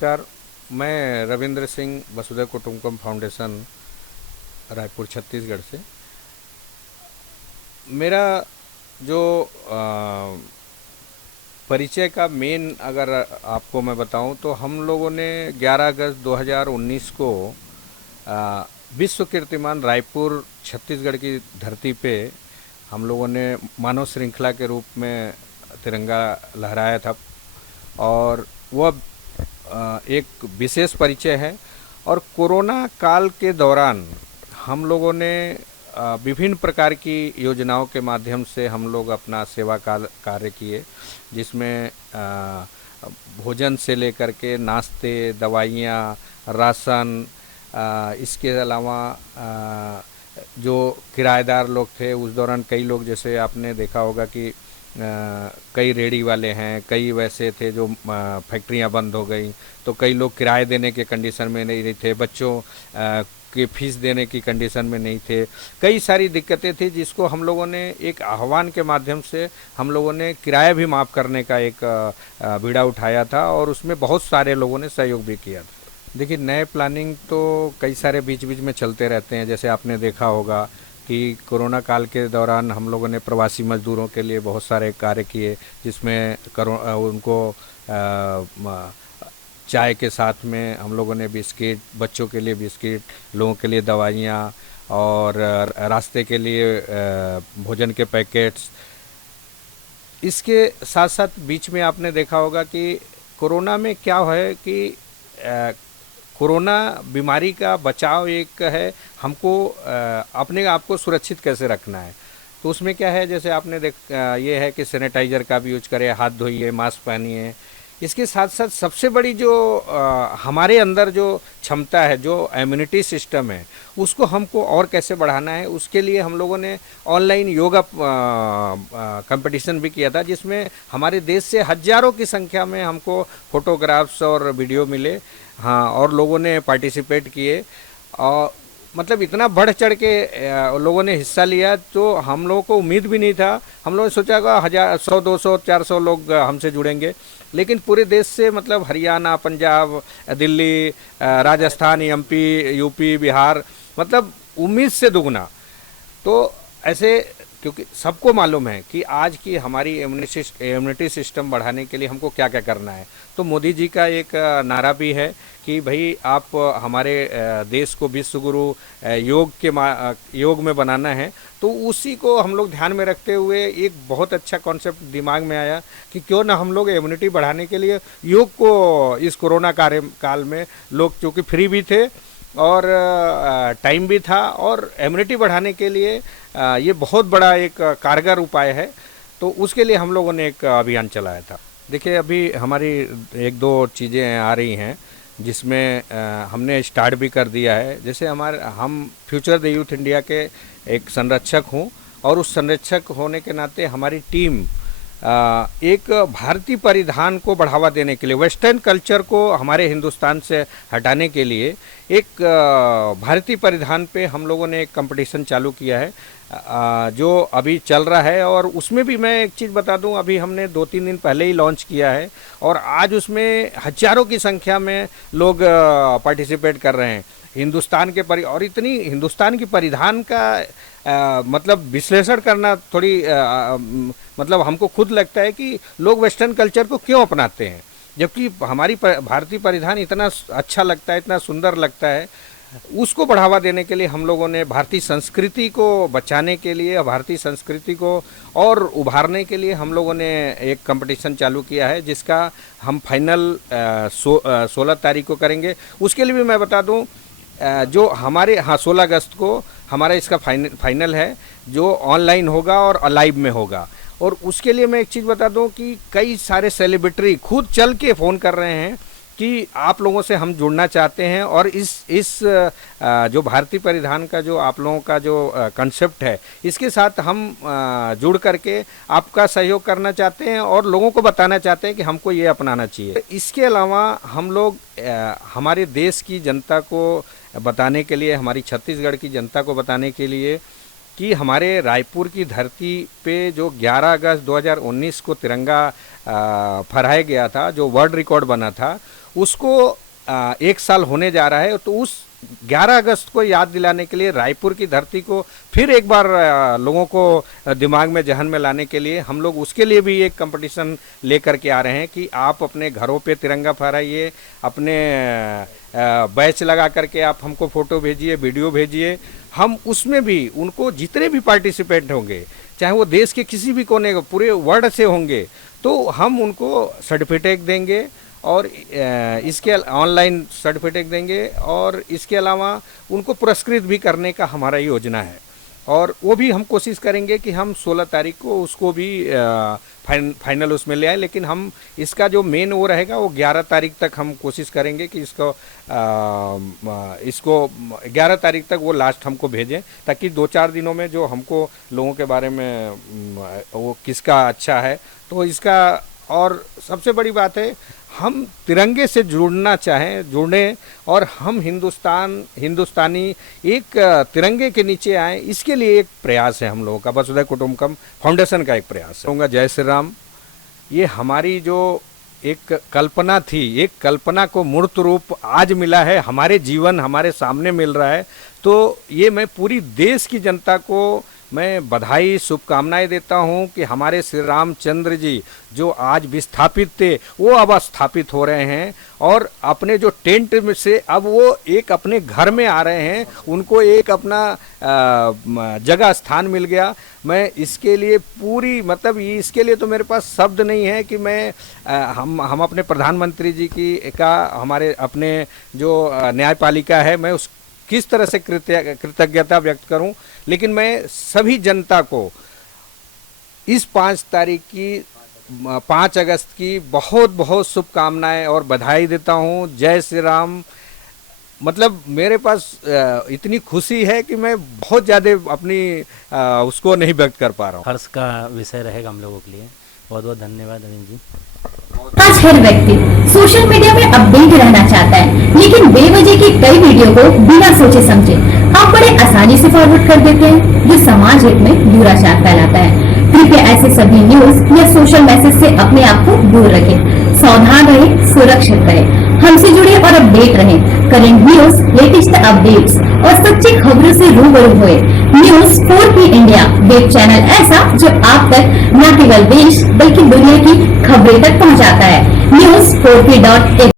नमस्कार। मैं रविंद्र सिंह वसुधैव कुटुंबकम फाउंडेशन रायपुर छत्तीसगढ़ से। मेरा जो परिचय का मेन अगर आपको मैं बताऊं तो हम लोगों ने 11 अगस्त 2019 को विश्व कीर्तिमान रायपुर छत्तीसगढ़ की धरती पे हम लोगों ने मानव श्रृंखला के रूप में तिरंगा लहराया था। और वह एक विशेष परिचय है। और कोरोना काल के दौरान हम लोगों ने विभिन्न प्रकार की योजनाओं के माध्यम से हम लोग अपना सेवा कार्य किए, जिसमें भोजन से लेकर के नाश्ते, दवाइयाँ, राशन, इसके अलावा जो किराएदार लोग थे उस दौरान कई लोग, जैसे आपने देखा होगा कि कई रेडी वाले हैं, कई वैसे थे जो फैक्ट्रियां बंद हो गई तो कई लोग किराए देने के कंडीशन में नहीं थे, बच्चों के फीस देने की कंडीशन में नहीं थे। कई सारी दिक्कतें थी जिसको हम लोगों ने एक आह्वान के माध्यम से हम लोगों ने किराया भी माफ़ करने का एक बीड़ा उठाया था और उसमें बहुत सारे लोगों ने सहयोग भी किया था। देखिए, नए प्लानिंग तो कई सारे बीच बीच में चलते रहते हैं। जैसे आपने देखा होगा कि कोरोना काल के दौरान हम लोगों ने प्रवासी मजदूरों के लिए बहुत सारे कार्य किए, जिसमें उनको चाय के साथ में हम लोगों ने बिस्किट, बच्चों के लिए बिस्किट, लोगों के लिए दवाइयाँ और रास्ते के लिए भोजन के पैकेट्स। इसके साथ साथ बीच में आपने देखा होगा कि कोरोना में क्या है कि कोरोना बीमारी का बचाव एक है, हमको अपने आप को सुरक्षित कैसे रखना है। तो उसमें क्या है, जैसे आपने ये है कि सैनिटाइज़र का भी यूज करें, हाथ धोइए, मास्क पहनिए। इसके साथ साथ सबसे बड़ी जो हमारे अंदर जो क्षमता है, जो इम्यूनिटी सिस्टम है, उसको हमको और कैसे बढ़ाना है, उसके लिए हम लोगों ने ऑनलाइन योगा कंपटीशन भी किया था, जिसमें हमारे देश से हज़ारों की संख्या में हमको फोटोग्राफ्स और वीडियो मिले। हाँ, और लोगों ने पार्टिसिपेट किए और मतलब इतना बढ़ चढ़ के लोगों ने हिस्सा लिया, तो हम लोगों को उम्मीद भी नहीं था। हम लोगों ने सोचा होगा 1000, 100, 200, 400 लोग हमसे जुड़ेंगे, लेकिन पूरे देश से मतलब हरियाणा, पंजाब, दिल्ली, राजस्थान, एमपी, यूपी, बिहार, मतलब उम्मीद से दुगना। तो ऐसे, क्योंकि सबको मालूम है कि आज की हमारी इम्यूनिटी सिस्टम बढ़ाने के लिए हमको क्या क्या करना है। तो मोदी जी का एक नारा भी है कि भाई आप हमारे देश को विश्व गुरु योग में बनाना है। तो उसी को हम लोग ध्यान में रखते हुए एक बहुत अच्छा कॉन्सेप्ट दिमाग में आया कि क्यों ना हम लोग इम्यूनिटी बढ़ाने के लिए योग को इस कोरोना काल में, लोग चूँकि फ्री भी थे और टाइम भी था और इम्यूनिटी बढ़ाने के लिए ये बहुत बड़ा एक कारगर उपाय है। तो उसके लिए हम लोगों ने एक अभियान चलाया था। देखिए, अभी हमारी एक दो चीज़ें आ रही हैं जिसमें हमने स्टार्ट भी कर दिया है। जैसे हम फ्यूचर द यूथ इंडिया के एक संरक्षक हूँ और उस संरक्षक होने के नाते हमारी टीम एक भारतीय परिधान को बढ़ावा देने के लिए, वेस्टर्न कल्चर को हमारे हिंदुस्तान से हटाने के लिए एक भारतीय परिधान पे हम लोगों ने एक कंपटीशन चालू किया है जो अभी चल रहा है। और उसमें भी मैं एक चीज़ बता दूं, अभी हमने 2-3 दिन पहले ही लॉन्च किया है और आज उसमें हजारों की संख्या में लोग पार्टिसिपेट कर रहे हैं। और इतनी हिंदुस्तान की परिधान का मतलब विश्लेषण करना थोड़ी मतलब हमको खुद लगता है कि लोग वेस्टर्न कल्चर को क्यों अपनाते हैं, जबकि हमारी भारतीय परिधान इतना अच्छा लगता है, इतना सुंदर लगता है। उसको बढ़ावा देने के लिए हम लोगों ने भारतीय संस्कृति को बचाने के लिए, भारतीय संस्कृति को और उभारने के लिए हम लोगों ने एक कंपटीशन चालू किया है, जिसका हम फाइनल 16 तारीख को करेंगे। उसके लिए भी मैं बता दूं, जो हमारे 16 अगस्त को हमारा इसका फाइनल है, जो ऑनलाइन होगा और लाइव में होगा। और उसके लिए मैं एक चीज़ बता दूं कि कई सारे सेलिब्रिटी खुद चल के फ़ोन कर रहे हैं कि आप लोगों से हम जुड़ना चाहते हैं और इस जो भारतीय परिधान का जो आप लोगों का जो कंसेप्ट है, इसके साथ हम जुड़ करके आपका सहयोग करना चाहते हैं और लोगों को बताना चाहते हैं कि हमको ये अपनाना चाहिए। इसके अलावा हम लोग हमारे देश की जनता को बताने के लिए, हमारी छत्तीसगढ़ की जनता को बताने के लिए कि हमारे रायपुर की धरती पे जो 11 अगस्त 2019 को तिरंगा फहराया गया था, जो वर्ल्ड रिकॉर्ड बना था, उसको 1 साल होने जा रहा है, तो उस 11 अगस्त को याद दिलाने के लिए रायपुर की धरती को फिर एक बार लोगों को दिमाग में जहन में लाने के लिए हम लोग उसके लिए भी एक कंपटीशन लेकर के आ रहे हैं कि आप अपने घरों पे तिरंगा फहराइए, अपने बैच लगा करके आप हमको फ़ोटो भेजिए, वीडियो भेजिए। हम उसमें भी उनको जितने भी पार्टिसिपेंट होंगे, चाहे वो देश के किसी भी कोने पूरे वर्ल्ड से होंगे, तो हम उनको सर्टिफिकेट देंगे और इसके ऑनलाइन सर्टिफिकेट देंगे और इसके अलावा उनको पुरस्कृत भी करने का हमारा योजना है। और वो भी हम कोशिश करेंगे कि हम 16 तारीख को उसको भी फाइनल उसमें ले आए, लेकिन हम इसका जो मेन वो रहेगा वो 11 तारीख तक हम कोशिश करेंगे कि इसको 11 तारीख तक वो लास्ट हमको भेजें, ताकि 2-4 दिनों में जो हमको लोगों के बारे में वो किसका अच्छा है तो इसका। और सबसे बड़ी बात है, हम तिरंगे से जुड़ना चाहें जुड़ें और हम हिंदुस्तानी एक तिरंगे के नीचे आए, इसके लिए एक प्रयास है हम लोगों का, वसुधैव कुटुंबकम फाउंडेशन का एक प्रयास है। जय श्री राम, ये हमारी जो एक कल्पना थी, एक कल्पना को मूर्त रूप आज मिला है, हमारे जीवन हमारे सामने मिल रहा है। तो ये मैं पूरी देश की जनता को मैं बधाई शुभकामनाएं देता हूं कि हमारे श्री रामचंद्र जी जो आज विस्थापित थे वो अब स्थापित हो रहे हैं और अपने जो टेंट में से अब वो एक अपने घर में आ रहे हैं, उनको एक अपना जगह स्थान मिल गया। मैं इसके लिए पूरी मतलब इसके लिए तो मेरे पास शब्द नहीं है कि मैं हम अपने प्रधानमंत्री जी की का हमारे अपने जो न्यायपालिका है मैं उस किस तरह से कृतज्ञता व्यक्त करूं, लेकिन मैं सभी जनता को इस 5 अगस्त की बहुत बहुत शुभकामनाएं और बधाई देता हूं। जय श्री राम। मतलब मेरे पास इतनी खुशी है कि मैं बहुत ज़्यादा अपनी उसको नहीं व्यक्त कर पा रहा हूँ। हर्ष का विषय रहेगा हम लोगों के लिए। बहुत बहुत धन्यवाद अनिल जी। आज हर व्यक्ति सोशल मीडिया में अपडेट रहना चाहता है, लेकिन बेवजह की कई वीडियो को बिना सोचे समझे आप बड़े आसानी से फॉरवर्ड कर देते हैं, जो समाज हित में दुराचार फैलाता है। कृपया ऐसे सभी न्यूज या सोशल मैसेज से अपने आप को दूर रखें। सावधान रहें, सुरक्षित रहें, हमसे जुड़े और अपडेट रहें। करेंट न्यूज, लेटेस्ट अपडेट्स और सच्ची खबरों से रूबरू हुए। News 4P India web channel ऐसा जो आप तक न केवल देश बल्कि दुनिया की खबरें तक पहुंचाता है। News4P.in